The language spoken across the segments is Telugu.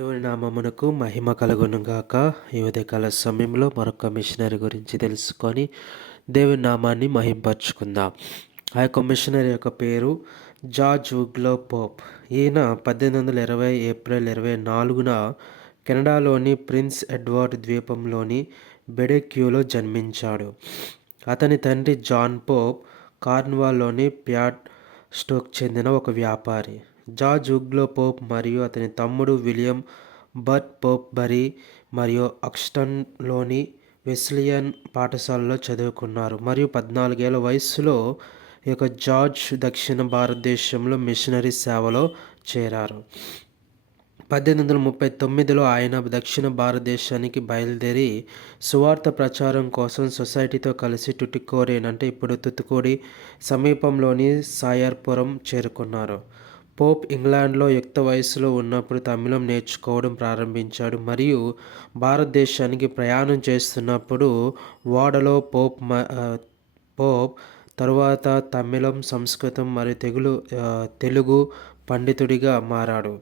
దేవుని నామమునకు మహిమ కలుగునుగాక. ఈ ఉదయకాల సమయంలో మరొక మిషనరీ గురించి తెలుసుకొని దేవుని నామాన్ని మహింపరచుకుందాం. ఆ యొక్క మిషనరీ యొక్క పేరు జార్జ్ వుగ్లో పోప్. ఈయన 1820 ఏప్రిల్ 24న కెనడాలోని ప్రిన్స్ ఎడ్వర్డ్ ద్వీపంలోని బెడెక్యూలో జన్మించాడు. అతని తండ్రి జాన్ పోప్ కార్న్వాల్లోని ప్యాడ్ స్టోక్ చెందిన ఒక వ్యాపారి. జార్జ్ వుగ్లో పోప్ మరియు అతని తమ్ముడు విలియం బర్ట్ పోప్ బరీ మరియు అక్స్టన్లోని వెస్లియన్ పాఠశాలలో చదువుకున్నారు మరియు 14 ఏళ్ల వయస్సులో ఈ యొక్క జార్జ్ దక్షిణ భారతదేశంలో మిషనరీ సేవలో చేరారు. 1839లో ఆయన దక్షిణ భారతదేశానికి బయలుదేరి సువార్త ప్రచారం కోసం సొసైటీతో కలిసి టుటికోరిన్ అంటే ఇప్పుడు తుతుకోడి సమీపంలోని సాయర్పురం చేరుకున్నారు. పోప్ ఇంగ్లాండ్లో యుక్త వయసులో ఉన్నప్పుడు తమిళం నేర్చుకోవడం ప్రారంభించాడు మరియు భారతదేశానికి ప్రయాణం చేస్తున్నప్పుడు ఓడలో పోప్ తరువాత తమిళం, సంస్కృతం మరియు తెలుగు పండితుడిగా మారాడు.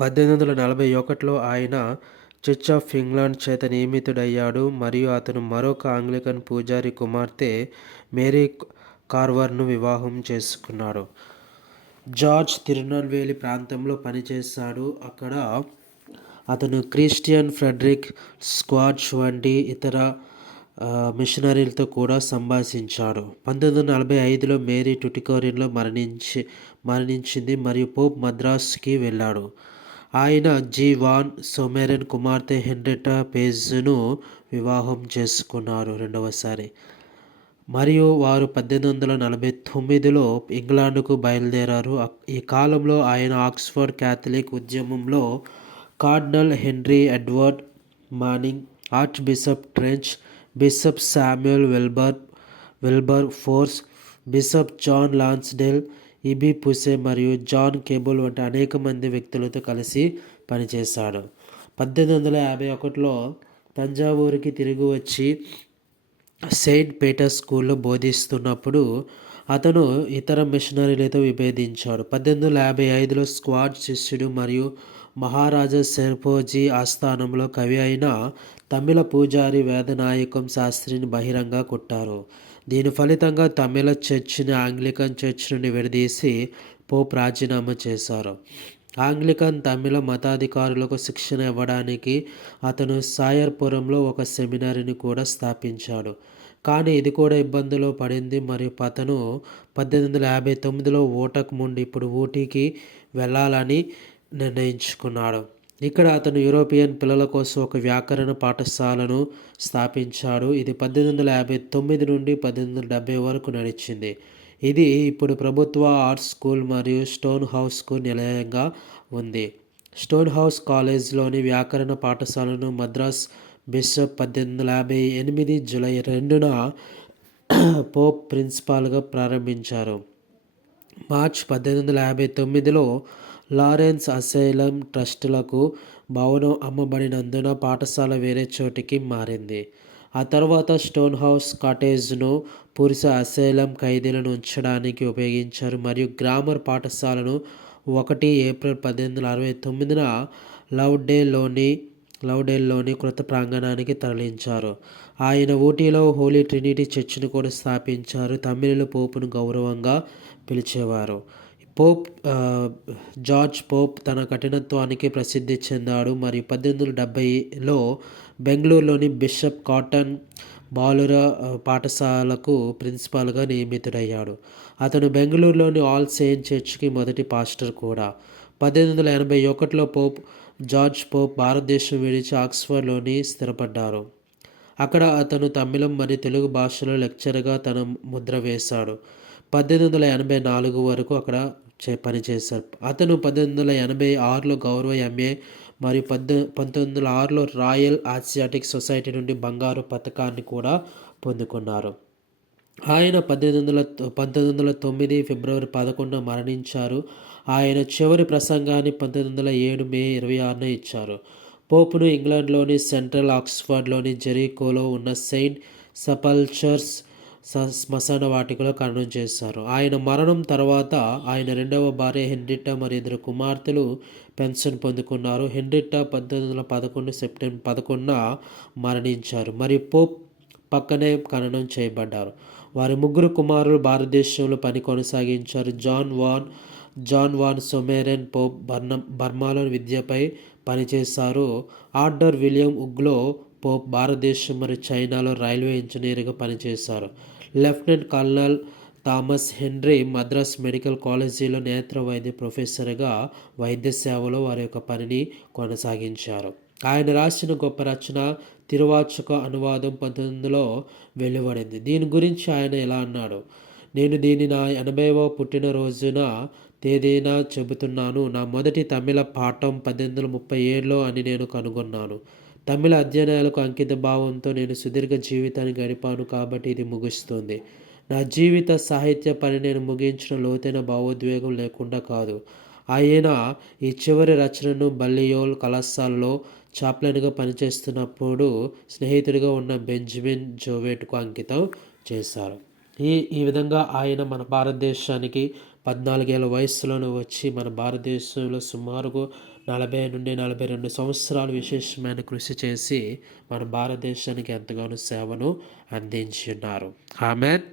1841లో ఆయన చర్చ్ ఆఫ్ ఇంగ్లాండ్ చేత నియమితుడయ్యాడు మరియు అతను మరొక ఆంగ్లికన్ పూజారి కుమార్తె మేరీ కార్వర్ను వివాహం చేసుకున్నాడు. జార్జ్ తిరునల్వేలి ప్రాంతంలో పనిచేశాడు. అక్కడ అతను క్రిస్టియన్ ఫ్రెడరిక్ స్క్వార్జ్ వంటి ఇతర మిషనరీలతో కూడా సంభాషించాడు. 1845లో మేరీ టుటికోరిన్లో మరణించింది మరియు పోప్ మద్రాసుకి వెళ్ళాడు. ఆయన జి వాన్ సోమెరెన్ కుమార్తె హెన్రిటా పేజ్ను వివాహం చేసుకున్నారు రెండవసారి మరియు వారు 1849లో ఇంగ్లాండ్కు బయలుదేరారు. ఈ కాలంలో ఆయన ఆక్స్ఫర్డ్ క్యాథలిక్ ఉద్యమంలో Cardinal Henry Edward Manning, Archbishop Trench, Bishop Samuel Wilberforce, Bishop John Lonsdale, E B Pusey మరియు జాన్ కేబుల్ వంటి అనేక మంది వ్యక్తులతో కలిసి పనిచేశాడు. 1851లో తంజావూరుకి తిరిగి వచ్చి సెయింట్ పీటర్స్ స్కూల్లో బోధిస్తున్నప్పుడు అతను ఇతర మిషనరీలతో విభేదించాడు. 1855లో స్క్వాడ్ శిష్యుడు మరియు మహారాజా సెర్పోజీ ఆస్థానంలో కవి అయిన తమిళ పూజారి వేదనాయకం శాస్త్రిని బహిరంగ కొట్టారు. దీని ఫలితంగా తమిళ చర్చిని ఆంగ్లికన్ చర్చ్ నుండి విడదీసి పోప్ రాజీనామా చేశారు. ఆంగ్లికన్ తమిళ మతాధికారులకు శిక్షణ ఇవ్వడానికి అతను సాయర్పురంలో ఒక సెమినరీని కూడా స్థాపించాడు. కానీ ఇది కూడా ఇబ్బందుల్లో పడింది మరియు అతను 1859లో ఊటకు ముందు ఇప్పుడు ఊటీకి వెళ్ళాలని నిర్ణయించుకున్నాడు. ఇక్కడ అతను యూరోపియన్ పిల్లల కోసం ఒక వ్యాకరణ పాఠశాలను స్థాపించాడు. ఇది 1859 నుండి 1870 వరకు నడిచింది. ఇది ఇప్పుడు ప్రభుత్వ ఆర్ట్స్ స్కూల్ మరియు స్టోన్ హౌస్కు నిలయంగా ఉంది. స్టోన్ హౌస్ కాలేజ్లోని వ్యాకరణ పాఠశాలను మద్రాస్ బిషప్ 1858 జూలై 2న పోప్ ప్రిన్సిపాల్గా ప్రారంభించారు. మార్చ్ 1859లో లారెన్స్ అసైలం ట్రస్టులకు భవనం అమ్మబడినందున పాఠశాల వేరే చోటికి మారింది. ఆ తర్వాత స్టోన్ హౌస్ కాటేజ్ను పురుష అసైలం ఖైదీలను ఉంచడానికి ఉపయోగించారు మరియు గ్రామర్ పాఠశాలను 1 ఏప్రిల్ 1869న లౌడేల్లోని కృత ప్రాంగణానికి తరలించారు. ఆయన ఊటీలో హోలీ ట్రినిటీ చర్చిని కూడా స్థాపించారు. తమిళులు పోపును గౌరవంగా పిలిచేవారు. జార్జ్ పోప్ తన కఠినత్వానికి ప్రసిద్ధి చెందాడు మరియు 1870లో బెంగళూరులోని బిషప్ కాటన్ బాలుర పాఠశాలకు ప్రిన్సిపాల్గా నియమితుడయ్యాడు. అతను బెంగళూరులోని ఆల్ సెయింట్ చర్చ్కి మొదటి పాస్టర్ కూడా. 1881లో జార్జ్ పోప్ భారతదేశం విడిచి ఆక్స్ఫర్డ్లోని స్థిరపడ్డారు. అక్కడ అతను తమిళం మరియు తెలుగు భాషలో లెక్చరర్గా తన ముద్ర వేశాడు. 1884 వరకు అక్కడ పనిచేశారు. అతను 1886లో గౌరవ MA మరియు 1906లో రాయల్ ఆసియాటిక్ సొసైటీ నుండి బంగారు పతకాన్ని కూడా పొందుకున్నారు. ఆయన 1909 ఫిబ్రవరి 11న మరణించారు. ఆయన చివరి ప్రసంగాన్ని 1907 మే 26న ఇచ్చారు. పోపును ఇంగ్లాండ్లోని సెంట్రల్ ఆక్స్ఫర్డ్లోని జెరికోలో ఉన్న సెయింట్ సెపల్చర్స్ శ్మశాన వాటికలో ఖననం చేశారు. ఆయన మరణం తర్వాత ఆయన రెండవ భార్య హెన్రిటా మరి ఇద్దరు కుమార్తెలు పెన్షన్ పొందుకున్నారు. హెన్రిటా 1811 సెప్టెంబర్ 11న మరణించారు. మరి పోప్ పక్కనే ఖననం చేయబడ్డారు. వారి ముగ్గురు కుమారులు భారతదేశంలో పని కొనసాగించారు. జాన్ వాన్ సొమెరెన్ పోప్ బర్మాలో విద్యపై పనిచేశారు. ఆర్డర్ విలియం ఉగ్లో పోప్ భారతదేశం మరియు చైనాలో రైల్వే ఇంజనీర్గా పనిచేశారు. Lieutenant colonel Thomas henry Madras medical కాలేజీలో నేత్ర వైద్య ప్రొఫెసర్గా వైద్య సేవలో వారి యొక్క పనిని కొనసాగించారు. ఆయన రాసిన గొప్ప రచన తిరువాచక అనువాదం 1900లో వెలువడింది. దీని గురించి ఆయన ఎలా అన్నాడు: నేను దీన్ని నా 80వ పుట్టినరోజున తేదీన చెబుతున్నాను. నా మొదటి తమిళ పాఠం 1837లో అని నేను కనుగొన్నాను. తమిళ అధ్యయనాలకు అంకిత భావంతో నేను సుదీర్ఘ జీవితాన్ని గడిపాను కాబట్టి ఇది ముగుస్తుంది. నా జీవిత సాహిత్య పని నేను ముగించిన లోతైన భావోద్వేగం లేకుండా కాదు. ఆయన ఈ చివరి రచనను బల్లియోల్ కళాశాలలో చాప్లెన్గా పనిచేస్తున్నప్పుడు స్నేహితుడిగా ఉన్న బెంజమిన్ జోవెట్కు అంకితం చేశారు. ఈ విధంగా ఆయన మన భారతదేశానికి 14 ఏళ్ళ వయసులోనే వచ్చి మన భారతదేశంలో సుమారుగా 40 నుండి 42 సంవత్సరాలు విశేషమైన కృషి చేసి మన భారతదేశానికి ఎంతగానో సేవను అందించున్నారు. ఆమెన్.